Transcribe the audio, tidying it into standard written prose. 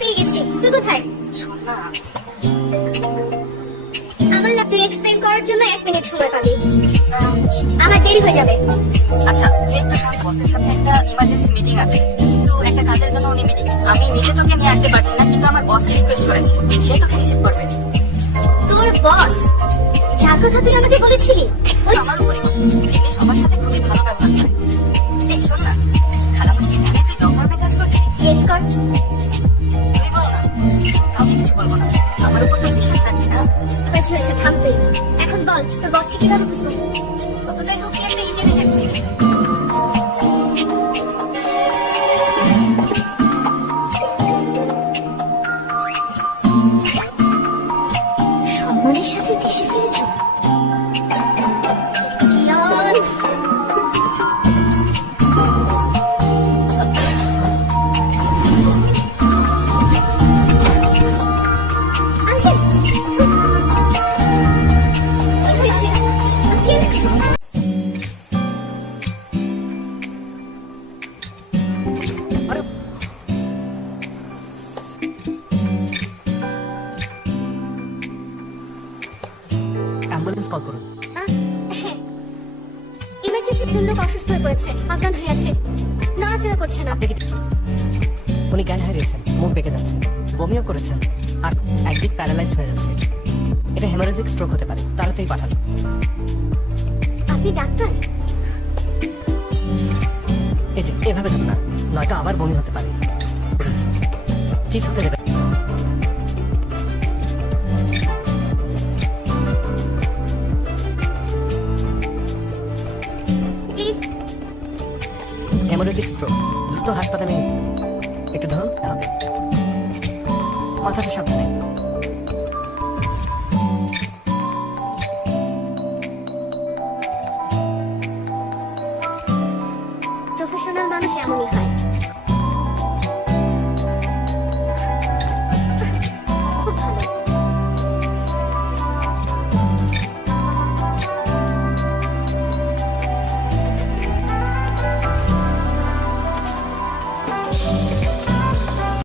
পেয়ে গেছি, তুই কোথায়? শোন না, আমার ল্যাব তুই এক্সপ্লেইন করার জন্য 1 মিনিট সময় পাবি। আমার দেরি হয়ে যাবে। আচ্ছা তুই একটু সামনে, বসের সাথে একটা ইমার্জেন্সি মিটিং আছে, কিন্তু একটা কাজের জন্য উনি মিটিং, আমি নিজে তোকে নিয়ে আসতে পারছি না, কিন্তু আমার বসকে রিকোয়েস্ট করেছে, সে তোকে রিসিভ করবে। তোর বস যার কথা তুই আমাকে বলেছিলি, ওই আমার উপরে এমনি সবার সাথে খুবই ভালো ব্যবহার করে। এই শোন না, খালামণিকে জানে তুই ল ফার্মে কাজ করছিস? কেস কর। তুই বল না, কাউকে কিছু বলবো না, আমার উপর তো বিশ্বাস রাখবি না? হয়েছে থাম তুই। এখন বল তোর বসকে কিভাবে বুঝবো? কতটাই হোক, একটা ইমেলে দেখবি। সম্মানের সাথে দেশে ফিরেছ? জিয়ান, আঙ্কেল, কি হয়েছে? আঙ্কেল, অ্যাম্বুলেন্স কল করুন। হ্যাঁ, ইমার্জেন্সি দুই লোক অসুস্থ হয়ে পড়েছে, অজ্ঞান হয়ে আছে, নড়াচড়া করছে না। আপনি কি উনি জ্ঞান হারিয়েছেন, মুখ বেঁকে যাচ্ছে, বমিও করেছেন, আর একদিক প্যারালাইজড হয়ে যাচ্ছে। এটা হেমারেজিক স্ট্রোক হতে পারে, তাড়াতাড়ি পাঠান। আপনি ডাক্তার? এই যে এভাবে দেন না, নয়তো আবার বমি হতে পারে। চিট হতে দেবে। প্লিজ। হেমারেজিক স্ট্রোক, দ্রুত হাসপাতালে নিন। একটু ধরুন, হবে। মাথাটা সাবধানে। প্রফেশনাল মানুষ এমনই হয়।